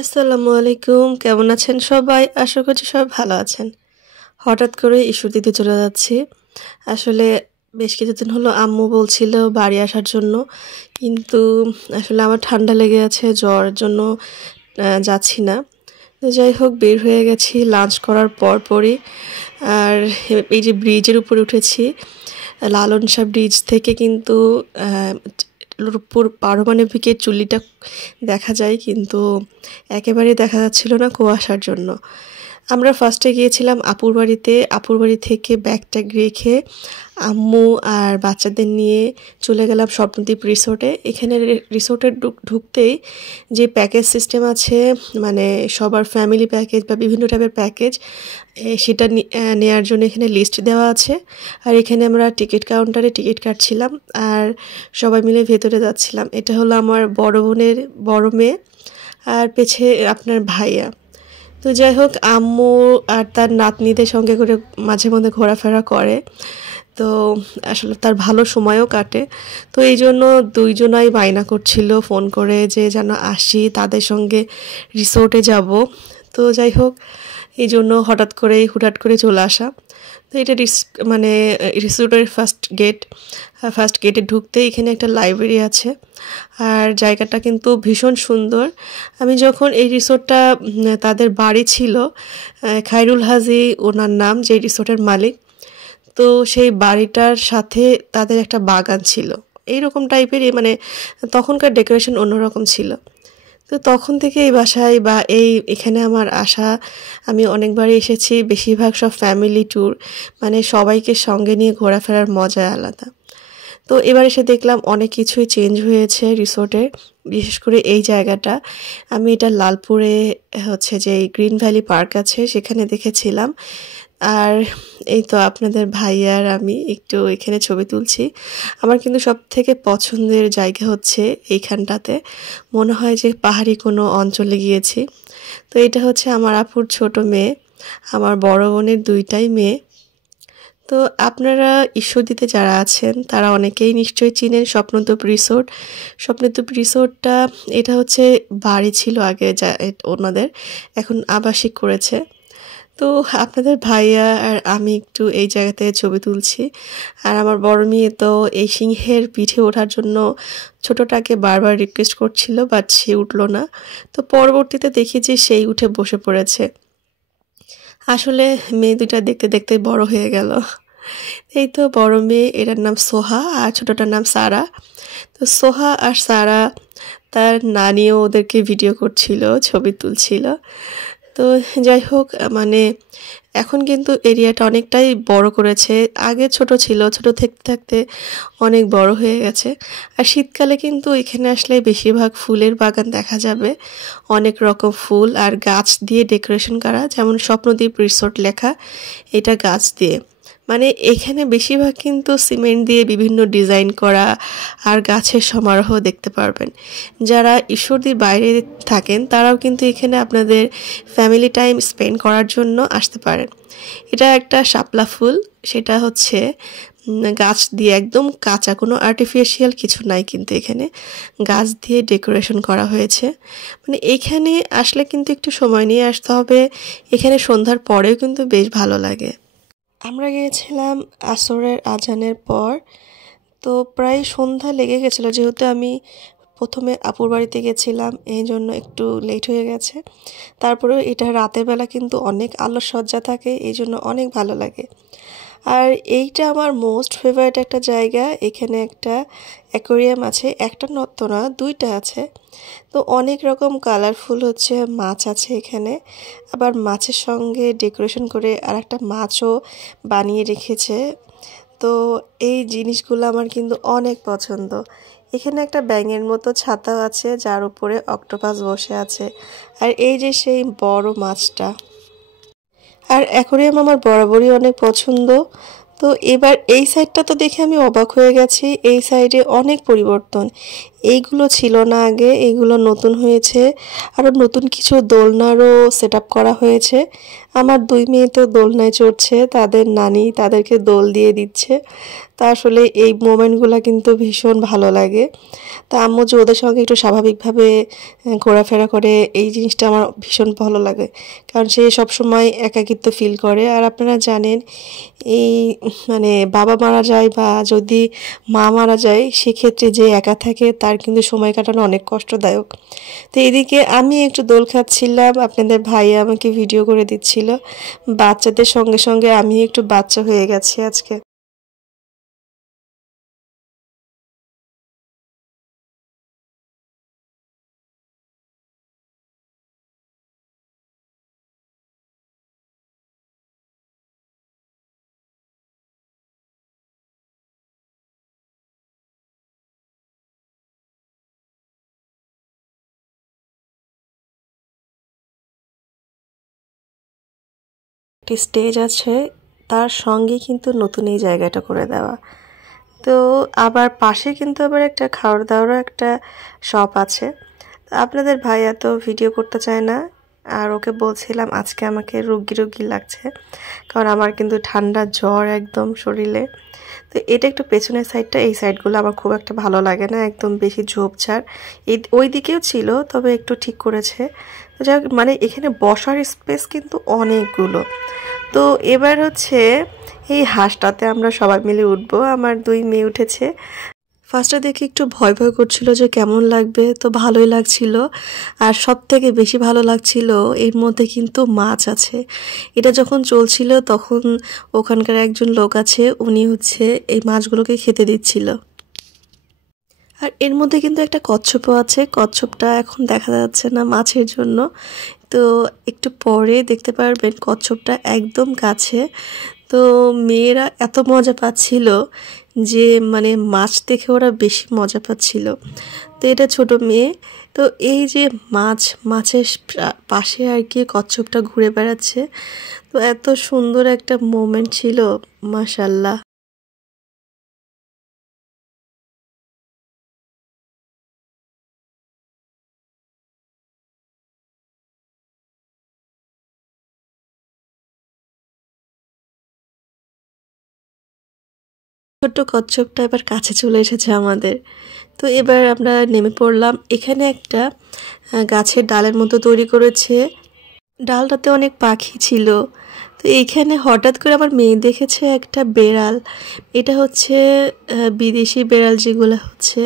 আসসালামু আলাইকুম। কেমন আছেন সবাই? আশা করছি সবাই ভালো আছেন। হঠাৎ করে ঈশ্বর দিতে চলে যাচ্ছি। আসলে বেশ কিছুদিন হলো আম্মু বলছিল বাড়ি আসার জন্য। কিন্তু আসলে আমার ঠান্ডা লেগে আছে, জ্বরের জন্য যাচ্ছি না। তো যাই হোক বের হয়ে গেছি লাঞ্চ করার পরপরই। আর এই যে ব্রিজের উপরে উঠেছি, লালন শাহ ব্রিজ থেকে কিন্তু রূপপুর পারমাণবিকের চুল্লিটা দেখা যায়, কিন্তু একেবারেই দেখা যাচ্ছিল না কুয়াশার জন্য। আমরা ফার্স্টে গিয়েছিলাম আপুর বাড়িতে। আপুর বাড়ি থেকে ব্যাগ ট্যাগ রেখে আম্মু আর বাচ্চাদের নিয়ে চলে গেলাম স্বপ্নদ্বীপ রিসোর্টে। এখানে রিসোর্টে ঢুকতেই যে প্যাকেজ সিস্টেম আছে, মানে সবার ফ্যামিলি প্যাকেজ বা বিভিন্ন টাইপের প্যাকেজ, সেটা নেওয়ার জন্য এখানে লিস্ট দেওয়া আছে। আর এখানে আমরা টিকিট কাউন্টারে টিকিট কাটছিলাম আর সবাই মিলে ভেতরে যাচ্ছিলাম। এটা হলো আমার বড় বোনের বড় মেয়ে আর পেছে আপনার ভাইয়া। তো যাই হোক আম্মু আর তার নাতনিদের সঙ্গে করে মাঝে মধ্যে ঘোরাফেরা করে, তো আসলে তার ভালো সময়ও কাটে। তো এই জন্য দুইজনাই বায়না করছিল ফোন করে যে যেন আসি, তাদের সঙ্গে রিসোর্টে যাব। তো যাই হোক এই জন্য হুটহাট করে চলে আসা। তো এটা মানে রিসোর্টের ফার্স্ট গেটে ঢুকতেই এখানে একটা লাইব্রেরি আছে আর জায়গাটা কিন্তু ভীষণ সুন্দর। আমি যখন এই রিসোর্টটা তাদের বাড়ি ছিল, খায়রুল হাজি ওনার নাম, যে রিসোর্টের মালিক, তো সেই বাড়িটার সাথে তাদের একটা বাগান ছিল এইরকম টাইপেরই, মানে তখনকার ডেকোরেশন অন্যরকম ছিল। তো তখন থেকে এই বাসায় বা এখানে আমার আসা, আমি অনেকবারই এসেছি। বেশিরভাগ সব ফ্যামিলি ট্যুর, মানে সবাইকে সঙ্গে নিয়ে ঘোরাফেরার মজা আলাদা। তো এবার এসে দেখলাম অনেক কিছুই চেঞ্জ হয়েছে রিসোর্টের, বিশেষ করে এই জায়গাটা। আমি এটা লালপুরে হচ্ছে যে গ্রিন ভ্যালি পার্ক আছে সেখানে দেখেছিলাম। আর এই তো আপনাদের ভাইয়া আর আমি একটু এখানে ছবি তুলছি। আমার কিন্তু সবথেকে পছন্দের জায়গা হচ্ছে এইখানটাতে, মনে হয় যে পাহাড়ি কোনো অঞ্চলে গিয়েছি। তো এটা হচ্ছে আমার আপুর ছোট মেয়ে, আমার বড় বোনের দুইটাই মেয়ে। তো আপনারা ঈশ্বরদীতে যারা আছেন তারা অনেকেই নিশ্চয়ই চিনেন স্বপ্নদ্বীপ রিসোর্ট। স্বপ্নদ্বীপ রিসোর্টটা এটা হচ্ছে বাড়ি ছিল আগে, যা ওনাদের এখন আবাসিক করেছে। তো আপনাদের ভাইয়া আর আমি একটু এই জায়গাতে ছবি তুলছি। আর আমার বড় মেয়ে তো এই সিংহের পিঠে ওঠার জন্য ছোটটাকে বারবার রিকোয়েস্ট করছিল, বাট সে উঠলো না। তো পরবর্তীতে দেখি যে সেই উঠে বসে পড়েছে। আসলে মেয়ে দুইটা দেখতে দেখতে বড় হয়ে গেল। এই তো বড় মেয়ে, এটার নাম সোহা আর ছোটটার নাম সারা। তো সোহা আর সারা তার নানিও ওদেরকে ভিডিও করছিল, ছবি তুলছিল। তো যাই হোক, মানে এখন কিন্তু এরিয়াটা অনেকটাই বড় করেছে। আগে ছোট ছিল, ছোট থাকতে থাকতে অনেক বড় হয়ে গেছে। আর শীতকালে কিন্তু এখানে আসলে বেশিরভাগ ফুলের বাগান দেখা যাবে, অনেক রকম ফুল আর গাছ দিয়ে ডেকোরেশন করা, যেমন স্বপ্নদ্বীপ রিসোর্ট লেখা, এটা গাছ দিয়ে। মানে এখানে বেশিরভাগ কিন্তু সিমেন্ট দিয়ে বিভিন্ন ডিজাইন করা আর গাছের সমারোহ দেখতে পারবেন। যারা ঈশ্বরদীর বাইরে থাকেন তারাও কিন্তু এখানে আপনাদের ফ্যামিলি টাইম স্পেন্ড করার জন্য আসতে পারেন। এটা একটা শাপলা ফুল, সেটা হচ্ছে গাছ দিয়ে একদম কাঁচা, কোনো আর্টিফিশিয়াল কিছু নাই, কিন্তু এখানে গাছ দিয়ে ডেকোরেশন করা হয়েছে। মানে এখানে আসলে কিন্তু একটু সময় নিয়ে আসতে হবে। এখানে সন্ধ্যার পরেও কিন্তু বেশ ভালো লাগে। আমরা গিয়েছিলাম আসরের আজানের পর, তো প্রায় সন্ধ্যা লেগে গেছিলো, যেহেতু আমি প্রথমে আপুর বাড়িতে গেছিলাম এই জন্য একটু লেট হয়ে গেছে। তারপরেও এটা রাতের বেলা কিন্তু অনেক আলোকসজ্জা থাকে, এই জন্য অনেক ভালো লাগে। আর এইটা আমার মোস্ট ফেভারিট একটা জায়গা। এখানে একটা অ্যাকোরিয়াম আছে, একটা নত্ত না, দুইটা আছে। তো অনেক রকম কালারফুল হচ্ছে মাছ আছে এখানে, আবার মাছের সঙ্গে ডেকোরেশন করে আর একটা মাছও বানিয়ে রেখেছে। তো এই জিনিসগুলো আমার কিন্তু অনেক পছন্দ। এখানে একটা ব্যাঙের মতো ছাতাও আছে যার উপরে অক্টোপাস বসে আছে, আর এই যে সেই বড় মাছটা। আর অ্যাকোরিয়াম আমার বরাবরই অনেক পছন্দ। তো এবার এই সাইডটা তো দেখে আমি অবাক হয়ে গেছি, এই সাইডে অনেক পরিবর্তন। এইগুলো ছিল না আগে, এইগুলো নতুন হয়েছে। আরও নতুন কিছু দোলনারও সেট আপ করা হয়েছে। আমার 2 মেয়ে তো দোলনায় চড়ছে, তাদের নানি তাদেরকে দোল দিয়ে দিচ্ছে। তা আসলে এই মোমেন্টগুলো কিন্তু ভীষণ ভালো লাগে। তা আম্মু যে ওদের সঙ্গে একটু স্বাভাবিকভাবে ঘোরাফেরা করে, এই জিনিসটা আমার ভীষণ ভালো লাগে, কারণ সে সবসময় একাকিত্ব ফিল করে। আর আপনারা জানেন এই মানে বাবা মারা যায় বা যদি মা মারা যায়, সেক্ষেত্রে যে একা থাকে তার কিন্তু সময় কাটানো অনেক কষ্টদায়ক। তো এদিকে আমি একটু দোল খাচ্ছিলাম, আপনাদের ভাই আমাকে ভিডিও করে দিচ্ছিল। বাচ্চাদের সঙ্গে সঙ্গে আমি একটু বাচ্চা হয়ে গেছি আজকে। একটি স্টেজ আছে, তার সঙ্গে কিন্তু নতুন এই জায়গাটা করে দেওয়া। তো আবার পাশে কিন্তু আবার একটা খাওয়ার দাওয়ারও একটা শপ আছে। আপনাদের ভাই এত ভিডিও করতে চায় না, আর ওকে বলছিলাম আজকে আমাকে রুগী রুগী লাগছে, কারণ আমার কিন্তু ঠান্ডা জ্বর একদম শরীরে। তো এটা একটু পেছনের সাইডটা, এই সাইডগুলো আমার খুব একটা ভালো লাগে না, একদম বেশি ঝোপঝাড়। ওই দিকেও ছিল, তবে একটু ঠিক করেছে। তো যাই হোক, মানে এখানে বসার স্পেস কিন্তু অনেকগুলো। তো এবার হচ্ছে এই হাঁসটাতে আমরা সবাই মিলে উঠবো। আমার 2 মেয়ে উঠেছে। ফার্স্টে দেখে একটু ভয় ভয় করছিল যে কেমন লাগবে, তো ভালোই লাগছিল। আর সব থেকে বেশি ভালো লাগছিল এর মধ্যে কিন্তু মাছ আছে। এটা যখন চলছিল তখন ওখানকার একজন লোক আছে, উনি হচ্ছে এই মাছগুলোকে খেতে দিচ্ছিল। আর এর মধ্যে কিন্তু একটা কচ্ছপও আছে, কচ্ছপটা এখন দেখা যাচ্ছে না মাছের জন্য। তো একটু পরে দেখতে পারবেন কচ্ছপটা একদম কাছে। তো মেয়েরা এত মজা পাচ্ছিল যে মানে মাছ দেখে ওরা বেশি মজা পাচ্ছিল। তো এটা ছোট মেয়ে। তো এই যে মাছের পাশে আর কি কচ্ছপটা ঘুরে বেড়াচ্ছে। তো এত সুন্দর একটা মোমেন্ট ছিল, মাশাল্লাহ। ছোট্ট কচ্ছপটা এবার কাছে চলে এসেছে আমাদের। তো এবার আমরা নেমে পড়লাম। এখানে একটা গাছের ডালের মতো তৈরি করেছে, ডালটাতে অনেক পাখি ছিল। তো এইখানে হঠাৎ করে আমার মেয়ে দেখেছে একটা বেড়াল। এটা হচ্ছে বিদেশি বেড়াল, যেগুলো হচ্ছে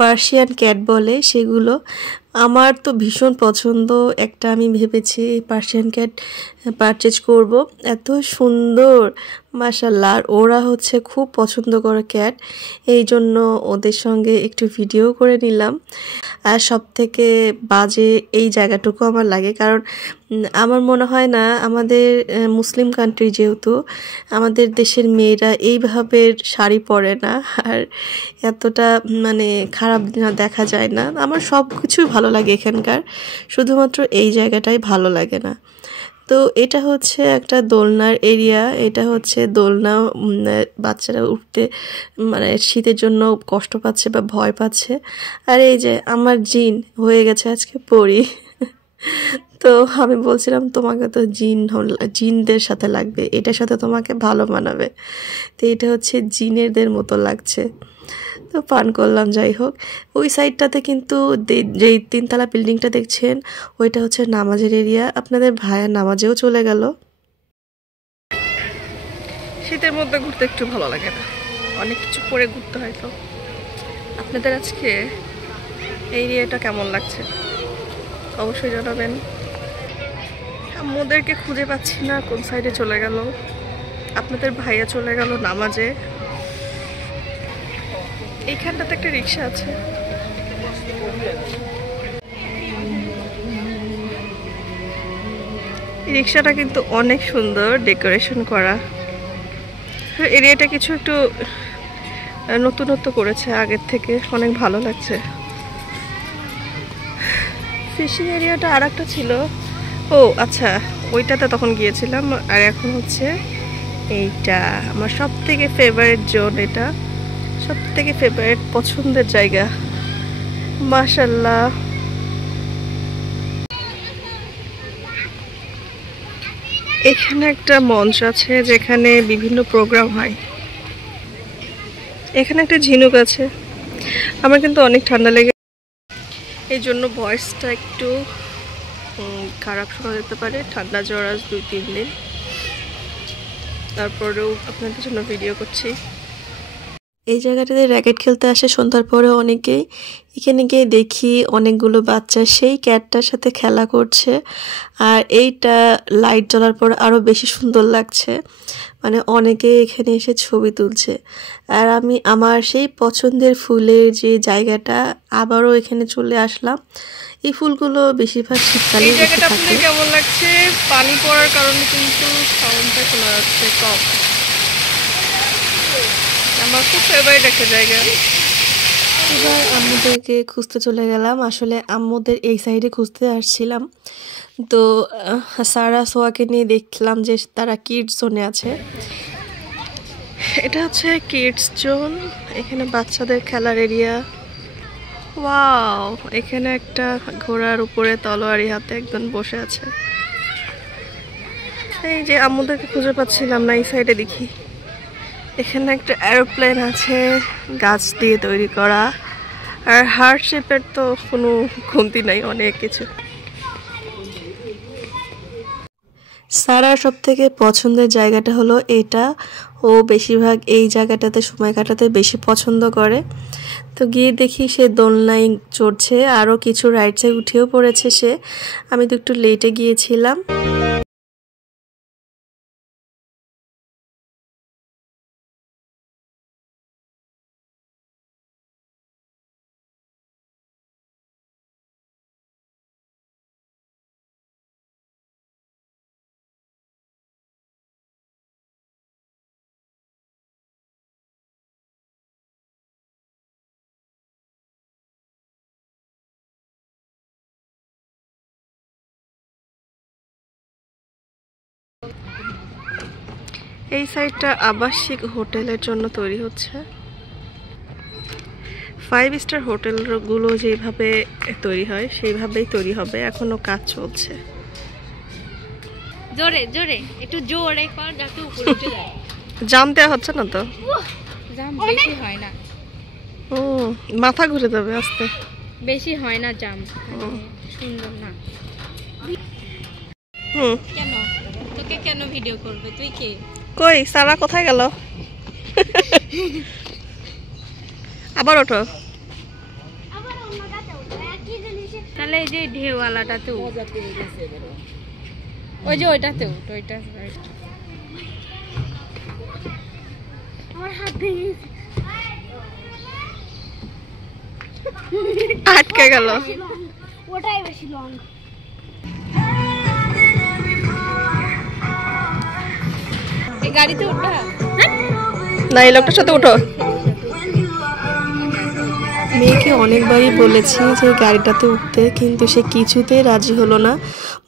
পার্সিয়ান ক্যাট বলে সেগুলো। আমার তো ভীষণ পছন্দ, একটা আমি ভেবেছি পার্সিয়ান ক্যাট পারচেজ করব। এত সুন্দর মাশাআল্লাহ। আর ওরা হচ্ছে খুব পছন্দ করে ক্যাট, এই জন্য ওদের সঙ্গে একটু ভিডিও করে নিলাম। আর সব থেকে বাজে এই জায়গাটুকু আমার লাগে, কারণ আমার মনে হয় না আমাদের মুসলিম কান্ট্রি, যেহেতু আমাদের দেশের মেয়েরা এইভাবে শাড়ি পরে না, আর এতটা মানে খারাপ দেখা যায় না। আমার সব কিছুই ভালো লাগে এখানকার, শুধুমাত্র এই জায়গাটাই ভালো লাগে না। তো এটা হচ্ছে একটা দোলনার এরিয়া, এটা হচ্ছে দোলনা। বাচ্চারা উঠতে মানে শীতের জন্য কষ্ট পাচ্ছে বা ভয় পাচ্ছে। আর এই যে আমার জিন হয়ে গেছে আজকে পরি। তো আমি বলছিলাম তোমাকে তো জিনদের সাথে লাগবে, এটার সাথে তোমাকে ভালো মানাবে। তো এটা হচ্ছে জিনেরদের মতো লাগছে। তো পান করলাম। যাই হোক, ওই সাইডটাতে কিন্তু যেই 3 তলা বিল্ডিংটা দেখছেন, ওইটা হচ্ছে নামাজের এরিয়া। আপনাদের ভাইয়া নামাজেও চলে গেল। শীতের মধ্যে ঘুরতে একটু ভালো লাগে না, অনেক কিছু করে ঘুরতে হয়। তো আপনাদের আজকে এই এরিয়াটা কেমন লাগছে অবশ্যই জানাবেন। আম্মুদেরকে খুঁজে পাচ্ছি না, কোন সাইডে চলে গেল। আপনাদের ভাইয়া চলে গেল নামাজে। এইখানটাতে একটা রিক্সা আছে। রিক্সাটা কিন্তু অনেক সুন্দর ডেকোরেশন করা। এরিয়াটা কিছু একটু নতুনত্ব করেছে আগের থেকে, অনেক ভালো লাগছে। ফিশিং এরিয়াটা আর একটা ছিল, ও আচ্ছা ওইটাতে তখন গিয়েছিলাম। আর এখন হচ্ছে এইটা আমার সব থেকে ফেভারিট জোন, এটা সব থেকে ফেভারিট পছন্দের জায়গা। মাশাআল্লাহ। এখানে একটা মঞ্চ আছে যেখানে বিভিন্ন প্রোগ্রাম হয়। এখানে একটা ঝিনুক আছে। আমার কিন্তু অনেক ঠান্ডা লেগে, এই জন্য ভয়েসটা একটু খারাপ শোনা যেতে পারে। ঠান্ডা জ্বর আজ 2-3 দিন, তারপরেও আপনাদের জন্য ভিডিও করছি। এই জায়গাটাতে র্যাকেট খেলতে আসে সন্ধ্যার পরে অনেকেই। এখানে গিয়ে দেখি অনেকগুলো বাচ্চা সেই ক্যাটটার সাথে খেলা করছে, আর এইটা লাইট জ্বলার পর আরও বেশি সুন্দর লাগছে। মানে অনেকে এখানে এসে ছবি তুলছে। আর আমি আমার সেই পছন্দের ফুলের যে জায়গাটা আবারও এখানে চলে আসলাম। এই ফুলগুলো বেশিরভাগ শীতকালে বেশি থাকে। কেমন লাগছে? পানি পড়ার কারণে কিন্তু সাউন্ডটা শোনা যাচ্ছে কম। আমার খুব ফেভারিট একটা জায়গা। এবার আম্মুদেরকে খুঁজতে চলে গেলাম। আসলে আম্মুদের এই সাইডে খুঁজতে আসছিলাম, তো সারা সোয়াকে নিয়ে দেখলাম যে তারা কিডস জোনে আছে। এটা হচ্ছে কিডস জোন, এখানে বাচ্চাদের খেলার এরিয়া। ওয়াও, এখানে একটা ঘোড়ার উপরে তলোয়ারি হাতে একজন বসে আছে। এই যে আম্মুদেরকে খুঁজে পাচ্ছিলাম না, এই সাইডে দেখি। এখানে একটা এরোপ্লেন আছে গাছ দিয়ে তৈরি করা, আর হার্ট শেপের তো কোনো কমতি নাই, অনেক কিছু। সারার সব থেকে পছন্দের জায়গাটা হলো এটা। ও বেশিরভাগ এই জায়গাটাতে সময় কাটাতে বেশি পছন্দ করে। তো গিয়ে দেখি সে দোলনায় চড়ছে, আরও কিছু রাইডসে উঠেও পড়েছে সে। আমি তো একটু লেটে গিয়েছিলাম। এই সাইডটা আবাসিক হোটেলের জন্য তৈরি হচ্ছে। 5 স্টার হোটেলগুলো যেভাবে তৈরি হয় সেইভাবেই তৈরি হবে, এখনো কাজ চলছে। জোরে জোরে একটু জোরে কর যাতে উপরে উঠে যায়। জাম দেওয়া হচ্ছে না তো, জাম বেশি হয় না। ও মাথা ঘুরে যাবে আস্তে, বেশি হয় না জাম, সুন্দর না। কেন তোকে কেন ভিডিও করবে? তুই কে? কই সারা কোথায় গেল? আবার ওঠো। তাহলে এই যে ঢেউওয়ালাটাতে ওই যে ওইটাতে উঠ, ওইটা আটকে গেল। ওটাই বেশি লং। এই গাড়িতে উঠবা না, এই লোকটার সাথে উঠো। মেয়েকে অনেকবারই বলেছি যে গাড়িটাতে উঠতে, কিন্তু সে কিছুতেই রাজি হলো না।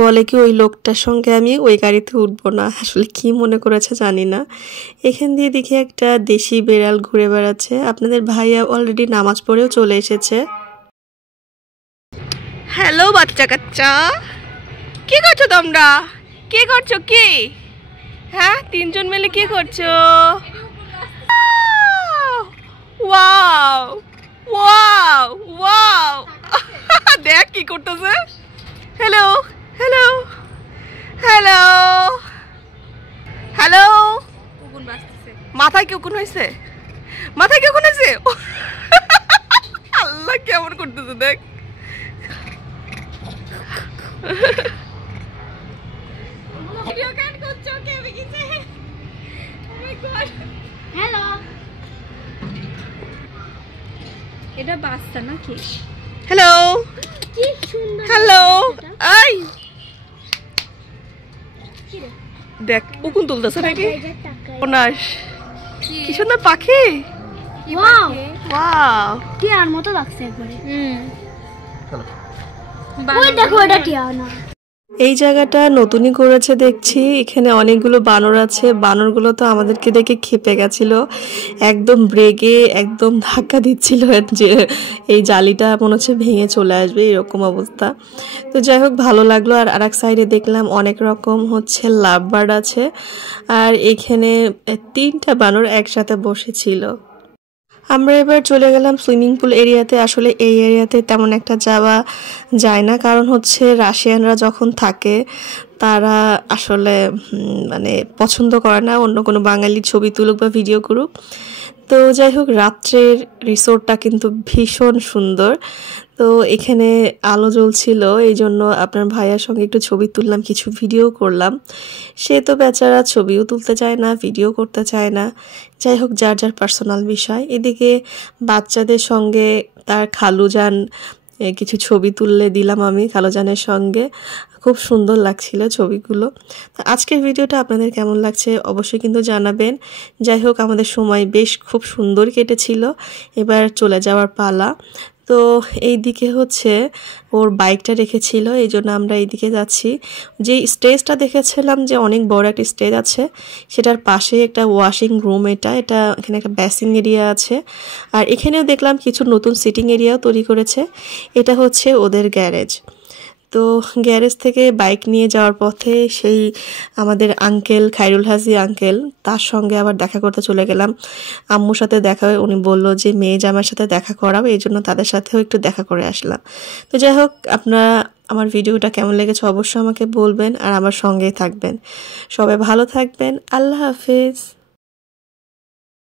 বলে কি ওই লোকটার সঙ্গে আমি ওই গাড়িতে উঠবো না। আসলে কি মনে করেছে জানি না। এখান দিয়ে দেখি একটা দেশি বেড়াল ঘুরে বেড়াচ্ছে। আপনাদের ভাইয়া অলরেডি নামাজ পড়েও চলে এসেছে। হ্যালো বাচ্চা কাচ্চা, কি করছো তোমরা? কি করছো কি? হ্যাঁ, 3 জন মিলে কি করছো? ওয়াও ওয়াও ওয়াও, দেখ কি করতেছে। Hello hello hello hello. উকুন বাজতেছে। মাথায় কি উকুন হয়েছে? মাথায় কি উকুন হয়েছে? আল্লাহ কেমন করতেছে দেখ। ভিডিও কাট করছো কে বিকিছে? ও মাই গড। হ্যালো, এটা বাচ্চা নাকি? হ্যালো কি সুন্দর। হ্যালো, আই দেখ উকুন তুলতেছে নাকি? ওনাস কি সুন্দর পাখি। ওয়াও ওয়াও, টিয়ার মতো লাগছে একবারে। ওই দেখো এটা টিয়া না। এই জায়গাটা নতুনই করেছে দেখছি। এখানে অনেকগুলো বানর আছে। বানরগুলো তো আমাদেরকে দেখে ক্ষেপে গেছিল, একদম ব্রেকে একদম ধাক্কা দিচ্ছিল যে এই জালিটা মনে হচ্ছে ভেঙে চলে আসবে, এরকম অবস্থা। তো যাই হোক ভালো লাগলো। আর আরেক সাইডে দেখলাম অনেক রকম হচ্ছে লাভ বার্ড আছে, আর এখানে 3টা বানর একসাথে বসেছিল। আমরা এবার চলে গেলাম সুইমিং পুল এরিয়াতে। আসলে এই এরিয়াতে তেমন একটা যাওয়া যায় না, কারণ হচ্ছে রাশিয়ানরা যখন থাকে তারা আসলে মানে পছন্দ করে না অন্য কোনো বাঙালি ছবি তুলুক বা ভিডিও করুক। তো যাই হোক রাত্রের রিসোর্টটা কিন্তু ভীষণ সুন্দর। তো এখানে আলো জ্বলছিল, এই জন্য আপনার ভাইয়ার সঙ্গে একটু ছবি তুললাম, কিছু ভিডিও করলাম। সে তো বেচারা ছবিও তুলতে চায় না, ভিডিও করতে চায় না। যাই হোক যার যার পার্সোনাল বিষয়। এদিকে বাচ্চাদের সঙ্গে তার খালুজান কিছু ছবি তুললে দিলাম আমি খালুজানের সঙ্গে, খুব সুন্দর লাগছিল ছবিগুলো। আজকের ভিডিওটা আপনাদের কেমন লাগছে অবশ্যই কিন্তু জানাবেন। যাই হোক আমাদের সময় বেশ খুব সুন্দর কেটেছিল, এবার চলে যাওয়ার পালা। তো এই দিকে হচ্ছে ওর বাইকটা রেখেছিল, এই জন্য আমরা এইদিকে যাচ্ছি। যে স্টেজটা দেখেছিলাম যে অনেক বড় একটা স্টেজ আছে, সেটার পাশে একটা ওয়াশিং রুম, এটা এখানে একটা বেসিং এরিয়া আছে। আর এখানেও দেখলাম কিছু নতুন সিটিং এরিয়াও তৈরি করেছে। এটা হচ্ছে ওদের গ্যারেজ। তো গ্যারেজ থেকে বাইক নিয়ে যাওয়ার পথে সেই আমাদের আঙ্কেল খায়রুল হাজি আঙ্কেল, তার সঙ্গে আবার দেখা করতে চলে গেলাম। আম্মুর সাথে দেখা হয়, উনি বললো যে মেয়ে জামার সাথে দেখা করাবো, এই জন্য তাদের সাথেও একটু দেখা করে আসলাম। তো যাই হোক আপনারা আমার ভিডিওটা কেমন লেগেছে অবশ্যই আমাকে বলবেন, আর আমার সঙ্গেই থাকবেন। সবাই ভালো থাকবেন। আল্লাহ হাফেজ।